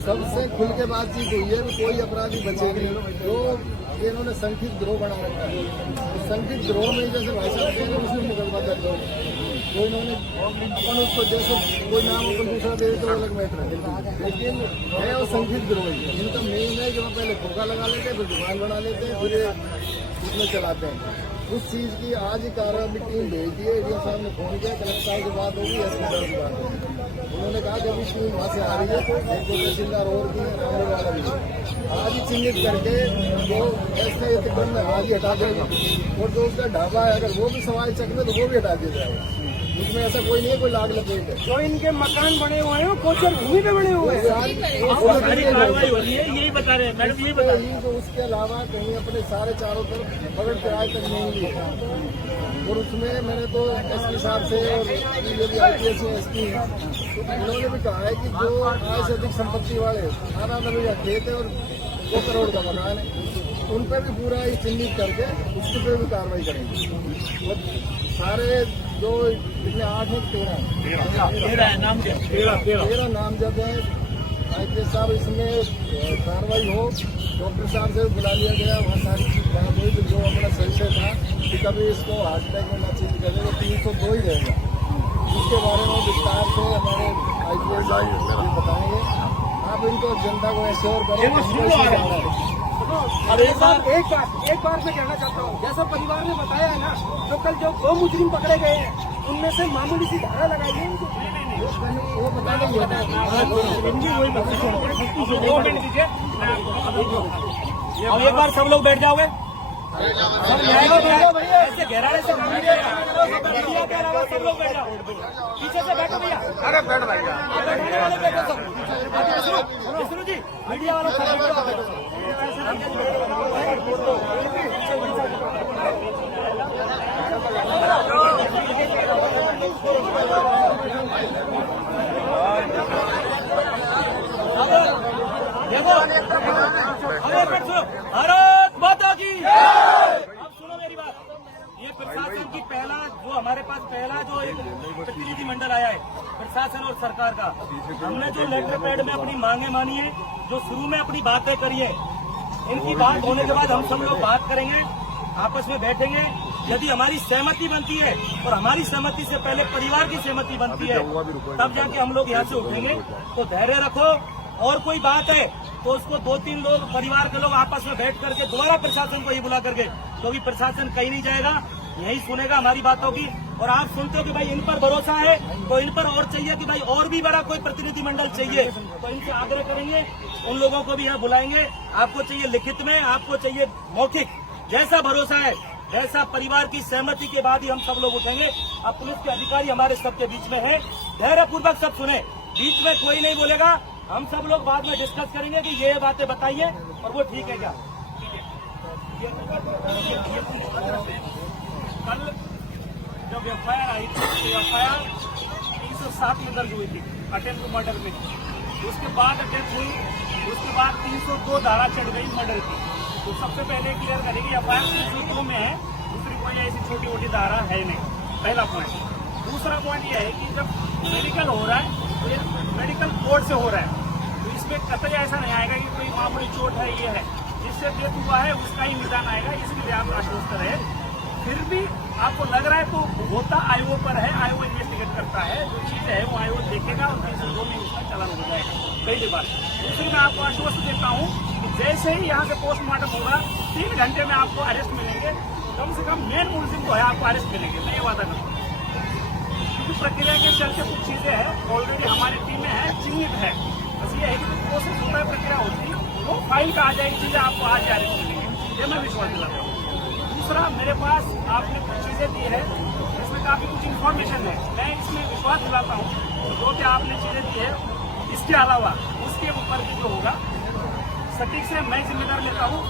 सबसे खुल के बातचीत हुई है, कोई अपराधी बचे नहीं। जो इन्होंने संगठित गिरोह बना रखा है, तो संगठित गिरोह में जैसे भाई साहब कहेंगे उसमें मुकदमा दर्ज हो, तो इन्होंने अपन उसको जैसे कोई नाम अपन दूसरा दे तो अलग मैटर है, लेकिन है वो संगठित गिरोह। इनका मेन है कि वो पहले धोखा लगा लेते हैं, फिर दुकान बना लेते हैं, फिर उसमें चलाते हैं। उस चीज की आज ही कार्रवाई टीम भेज दी है। एडीएम साहब ने फोन किया, कलेक्टर साहब की बात होगी, एसपी साहब की बात होगी। उन्होंने कहा जब इस टीम वहाँ से आ रही है तो एक दो तहसीलदार और भी आने वाला भी आज ही चिन्हित करके जो ऐसे बंद आज ही हटा देंगे, और जो उसका ढाबा है अगर वो भी समाज चक में तो वो भी हटा दिया जाएगा। इसमें ऐसा कोई नहीं है, कोई लाग लपेट है। जो इनके मकान बने हुए हैं कोचर भूमि पे बने हुए हैं, कार्रवाई हो रही है, यही बता रहे हैं मैडम, यही बता रहे हैं। तो उसके अलावा कहीं अपने सारे चारों तरफ बगड़ के आज तक नहीं ली है। और उसमें मैंने तो एसपी साहब से और जो भी आईपीएस एसपी इन्होंने भी कहा है कि जो आय से अधिक संपत्ति वाले 18 का खेत है और 2 करोड़ का मकान है, उन पर भी पूरा ही चिन्हित करके उसके पे भी कार्रवाई करेंगे। और सारे जो जितने 8 है 13 नामजद है। आईपीएस साहब इसमें कार्रवाई हो, डॉक्टर साहब से बुला लिया गया, वहाँ सारी चीज बात हुई तो जो अपना सही से था कि कभी इसको हार्ट अटैक में ना चेंज करें तो 302 ही रहेगा। इसके बारे में विस्तार से हमारे आईपीएस साहब बताएंगे। आप इनको जनता को एश्योर करें। और एक बार मैं कहना चाहता हूँ, जैसा परिवार ने बताया है ना, जो कल जो 2 मुजरिम पकड़े गए हैं उनमें से मामूली सी धारा लगाई है वो बता देंगे। अब एक बार सब लोग बैठ जाओगे, सब ऐसे गहराई से मीडिया के अलावा सब लोग बैठ जाओ, पीछे से बैठो भैया। अरे बैठ भैया, बैठने वाले बैठो सब। सुनो जी, मीडिया वालों सब भारत माता की। अब सुनो मेरी बात, ये प्रशासन की पहला जो हमारे पास पहला जो एक प्रतिनिधि मंडल आया है प्रशासन और सरकार का, हमने जो लेटर पैड में अपनी मांगे मानी है, जो शुरू में अपनी बातें करी है, इनकी बात होने के बाद हम सब लोग बात करेंगे, आपस में बैठेंगे। यदि हमारी सहमति बनती है और हमारी सहमति से पहले परिवार की सहमति बनती है, तब जाके हम लोग यहाँ से उठेंगे। तो धैर्य रखो, और कोई बात है तो उसको 2-3 लोग परिवार के लोग आपस में बैठ करके दोबारा प्रशासन को ही बुला करके, क्योंकि प्रशासन कहीं नहीं जाएगा, यही सुनेगा हमारी बातों की। और आप सुनते हो कि भाई इन पर भरोसा है, तो इन पर और चाहिए कि भाई और भी बड़ा कोई प्रतिनिधि मंडल चाहिए, तो इनसे आग्रह करेंगे, उन लोगों को भी यहाँ बुलाएंगे। आपको चाहिए लिखित में, आपको चाहिए मौखिक, जैसा भरोसा है, जैसा परिवार की सहमति के बाद ही हम सब लोग उठेंगे। अब पुलिस के अधिकारी हमारे सबके बीच में है, धैर्यपूर्वक सब सुने, बीच में कोई नहीं बोलेगा। हम सब लोग बाद में डिस्कस करेंगे कि ये बातें बताइए और वो ठीक है क्या। कल जब एफआईआर आई थी, एफआईआर 307 में दर्ज हुई थी अटेम्प्ट टू मर्डर में, उसके बाद अटेम्प्ट हुई, उसके बाद 302 धारा चढ़ गई मर्डर की। तो सबसे पहले क्लियर करेंगे एफआईआर 302 में है, दूसरी कोई ऐसी छोटी मोटी धारा है नहीं, पहला पॉइंट। दूसरा पॉइंट यह है कि जब मेडिकल हो रहा है तो ये मेडिकल कोर्ट से हो रहा है, तो इसमें कतई ऐसा नहीं आएगा कि कोई मामूली चोट है, ये है, जिससे डेथ हुआ है उसका ही निदान आएगा, इसके लिए आप आश्वस्त रहे। फिर भी आपको लग रहा है तो होता आईओ पर है, आईओ इन्वेस्टिगेट करता है, जो चीज है वो आईओ देखेगा और 302 में उसका चालान हो जाएगा, पहली बात। दूसरी मैं आपको आश्वस्त देता हूँ कि जैसे ही यहाँ से पोस्टमार्टम होगा 3 घंटे में आपको अरेस्ट मिलेंगे, कम से कम मेन मुलजिम को है आपको अरेस्ट मिलेंगे, मैं ये वादा करूँ। क्योंकि प्रक्रिया के चलते कुछ चीजें हैं ऑलरेडी हमारी टीमें हैं, चिन्हित है, बस ये है कि प्रोसेस होता है, प्रक्रिया होती है, वो फाइल का आ जाएगी चीजें आपको आज अरेस्ट मिलेंगे, ये मैं विश्वास दिलाता हूँ। दूसरा, मेरे पास आपने कुछ चीजें दी है, इसमें काफी कुछ इन्फॉर्मेशन है, मैं इसमें विश्वास दिलाता हूँ जो कि आपने चीजें दी है, इसके अलावा उसके ऊपर भी जो होगा सटीक से मैं जिम्मेदार लेता हूँ,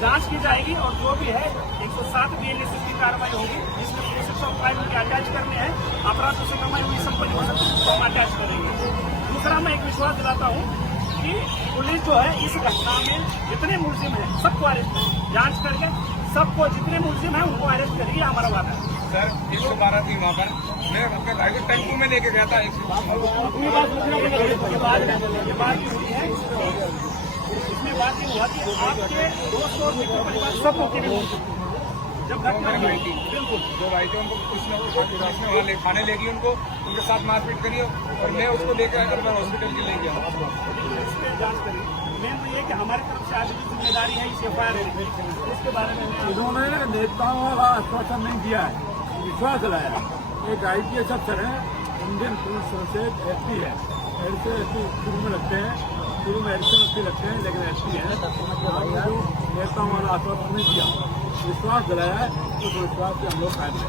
जांच की जाएगी और जो भी है 107 BNSS की कार्रवाई होगी, जिसमें प्रोसेस ऑफ क्राइम के अटैच करने हैं, अपराधों से कमाई हुई संपत्ति हो सकती है तो हम अटैच करेंगे। दूसरा, मैं एक विश्वास दिलाता हूँ कि पुलिस जो है इस घटना में जितने मुलजिम हैं सबको अरेस्ट करेगी, जांच करके सबको जितने मुलजिम हैं उनको अरेस्ट करेगी, हमारा वादा है। सर 112 थी वहाँ पर। मैं अपने भाई को टेम्पू में लेके गया था। इसमें बात ये हुआ कि आपके दोस्त और मित्र परिवार सब मौके पे पहुंचे जब घटना हुई थी। बिल्कुल, दो भाई थे, उनको पुलिस ने वहाँ खाने ले गई, उनको उनके साथ मारपीट करी और मैं उसको लेकर अगर हॉस्पिटल के ले गया। इस पे जांच करी। मेन तो ये कि हमारी तरफ से आज भी जिम्मेदारी है इस एफआईआर इसके बारे में। इन्होंने नेताओं का आश्वासन नहीं दिया है, विश्वास दिलाया। एक IPS अफसर है, इंडियन पुलिस से SP है, ऐसे SP शुरू में लगते हैं, शुरू में SP लगते हैं, लेकिन SP है। नेताओं वाला आश्वासन नहीं दिया, विश्वास दिलाया है, उस विश्वास से हम लोग कायम हैं।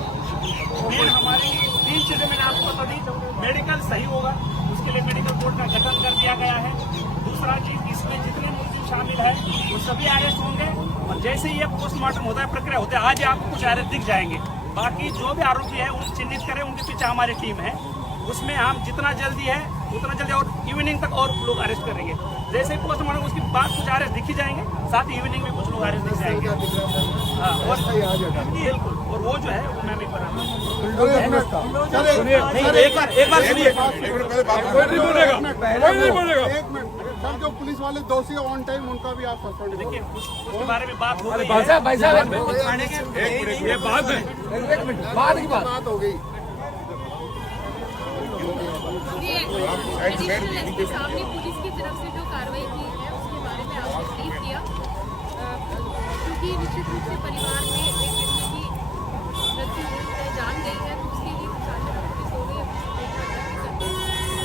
मेन हमारी 3 चीजें मैंने आपको बता दी। मेडिकल सही होगा, उसके लिए मेडिकल बोर्ड का गठन कर दिया गया है। दूसरा चीज, इसमें जितने मुलजिम शामिल है वो सभी अरेस्ट होंगे और जैसे ही ये पोस्टमार्टम होता है, प्रक्रिया होता है, आज ही आपको कुछ अरेस्ट दिख जाएंगे। बाकी जो भी आरोपी है उन्हें चिन्हित करें, उनके पीछे हमारी टीम है। उसमें हम जितना जल्दी है उतना जल्दी और इवनिंग तक और लोग अरेस्ट करेंगे। जैसे ही पोस्टमार्टम उसके बाद कुछ अरेस्ट दिख ही जाएंगे, साथ ही इवनिंग में कुछ लोग अरेस्ट दिख जाएंगे। हाँ, और बिल्कुल, और वो जो है वो मैं भी करा एक बार सुनिए, कोई नहीं बोलेगा। सर, जो पुलिस वाले दोषी ऑन टाइम, उनका भी आप सस्पेंड करो। देखिए उसके बारे में बात हो गई है। भाई साहब ये बात है, बात की बात हो गई। एडिशनल एसपी साहब ने पुलिस की तरफ से जो कार्रवाई की है उसके बारे में आपको ब्रीफ किया। क्योंकि निश्चित रूप से परिवार में एक व्यक्ति की मृत्यु जान गई है, तो उसके लिए प्रशासन पुलिस हो गई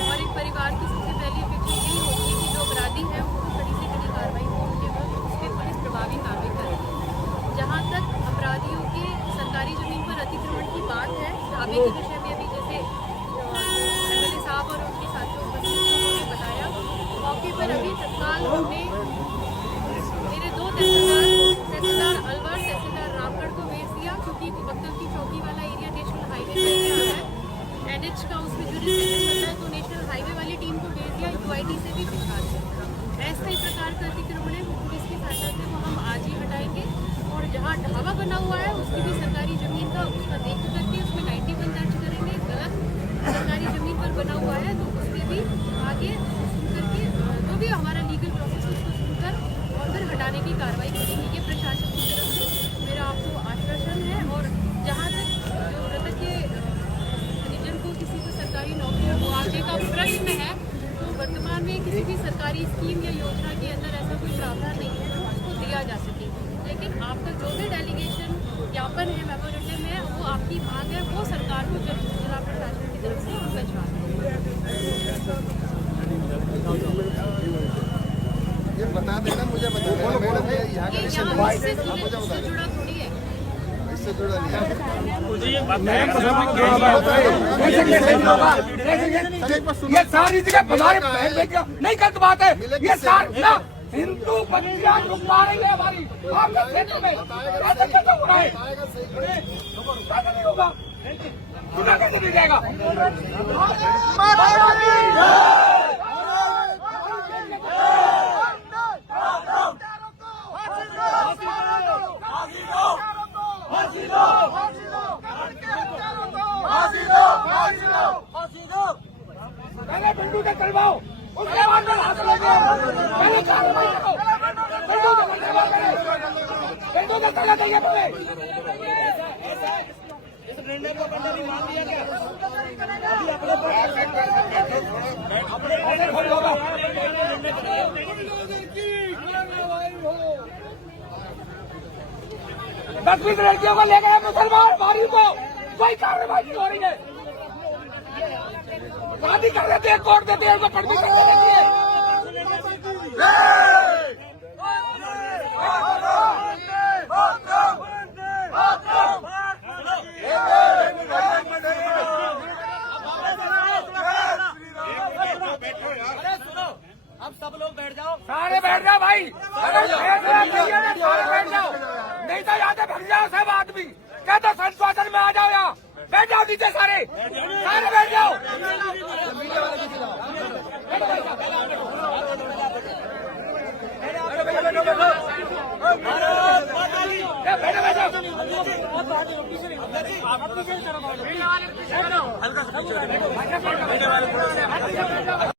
और एक परिवार की सबसे पहली अपेक्षा यही होगी कि जो अपराधी है उनको कड़ी से कड़ी कार्रवाई हो, उस पर पुलिस प्रभावी कार्रवाई करे। जहाँ तक अपराधियों के सरकारी जमीन पर अतिक्रमण की बात है, ढाबे के विषय में भी जैसे MLA साहब और उनके साथियों ने बताया, मौके पर अभी तत्काल हमने मेरे 2 तहसीलदार अलवर, तहसीलदार रामगढ़ को भेज दिया, क्योंकि बक्तल की चौकी वाला एरिया नेशनल हाईवे पे आ रहा है। NH का उसमें जुरिस्डिक्शन बनना है, तो नेशनल हाईवे वाली टीम को भेज दिया, UID से भी भिजवा दिया। ऐसा ही प्रकार का अतिक्रमण है, पुलिस की सहायता से वो हम आज ही हटाएंगे। और जहाँ ढाबा बना हुआ है उसकी भी सरकारी जमीन का उसका देख करके उसमें 91 दर्ज करेंगे। गलत सरकारी जमीन पर बना हुआ है तो उसके भी आगे सुन करके जो भी हमारा लीगल प्रोसेस उसको सुनकर और फिर हटाने की कार्रवाई करेंगे। ये प्रशासन की तरफ से मेरा आपको आश्वासन है। और जहाँ तक जो मृतक के परिजन को किसी को सरकारी नौकरी और मुआवजे का प्रश्न है, तो वर्तमान में किसी भी सरकारी स्कीम या योजना के अंदर ऐसा कोई प्रावधान नहीं है जो उसको दिया जा सके। लेकिन आपका जो भी डेलीगेशन ज्ञापन है, मेमोरेंडम है, वो आपकी मांग है, वो सरकार को जिला प्रशासन की तरफ से हम भिजवा देंगे। ये बता देना, मुझे बता देना मैडम, ये यहाँ का ये विषय यहाँ नहीं इससे जुड़ा थोड़ी है। है, इससे जुड़ा नहीं है। ये सारी जगह हमारे नहीं गलत बात है। ये सारी हिंदू बच्चियां रुक मारेंगे हमारी आपके क्षेत्र में, कैसे कैसे हो रहा है? कैसे नहीं होगा? चुना कैसे नहीं जाएगा? पहले बिंदु के करवाओ, उसके बाद में हाथ लगे, पहले कार्रवाई करो। बिंदु के करवा करें, बिंदु के करवा देंगे तुम्हें। इस निर्णय को मंडली मान लिया गया। अभी अपने होगा 10-20 लड़कियों को ले गए मुसलमान भारी को, कोई कार्रवाई नहीं हो रही है। शादी कर देते हैं, कोर्ट देते हैं, पढ़ भी कर देती है। अब सब लोग बैठ जाओ, सारे बैठ जाओ भाई, अगर सारे बैठ जाओ, नहीं तो यहाँ से भाग जाओ सब आदमी। क्या तो संशोधन में आ जाओ, यहाँ बैठ जाओ नीचे, सारे बैठ जाओ। हल्का सा